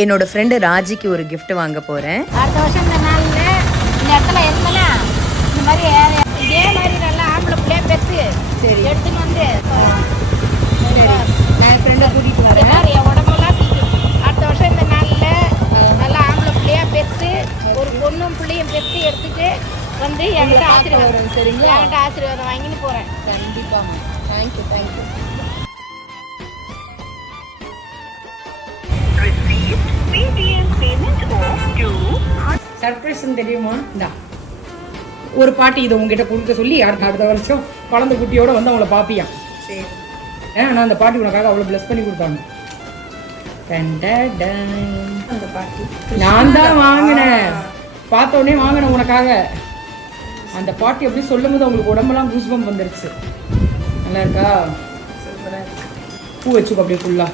என்னோட ஃப்ரெண்டு ராஜிக்கு ஒரு gift வாங்க போறேன். அடுத்த வருஷம் இந்த நாள்ல இந்த இடத்துல இருந்தனா இந்த மாதிரி இதே மாதிரி நல்லா ஆம்பளை பிள்ளைய பெற்று எடுத்துன்னு வந்து நான் ஃப்ரெண்டை கூட்டிட்டு வரேன். என் உடம்பெல்லாம் அடுத்த வருஷம் இந்த நாள்ல நல்லா ஆம்பளை பிள்ளையா பெற்று ஒரு பொண்ணும் பிள்ளையும் பெற்று எடுத்துட்டு வந்து என்கிட்ட ஆசீர்வாதம். சரிங்களா? என்கிட்ட ஆசீர்வாதம் வாங்கின்னு போறேன். கண்டிப்பாமா. Thank you thank you. சர்ப்ரைஸ் தெரியுமா? இந்தா ஒரு பாட்டி இதை உங்ககிட்ட கொடுக்க சொல்லி அடுத்த வருஷம் குழந்தை குட்டியோட வந்து அவங்கள பாப்பியா. சரி. நான் அந்த பாட்டி உனக்காக அவ்வளோ பிளஸ் பண்ணி கொடுத்தாங்க. அந்த பாட்டி நான் தான் வாங்கினேன், பார்த்த உடனே வாங்கினேன் உனக்காக. அந்த பாட்டி அப்படி சொல்லும் போது அவங்களுக்கு உடம்பெல்லாம் கூஸ்பம் வந்துருச்சு. நல்லா இருக்கா? சூப்பராக இருக்கு. பூ வச்சுக்கோ அப்படியே ஃபுல்லாக.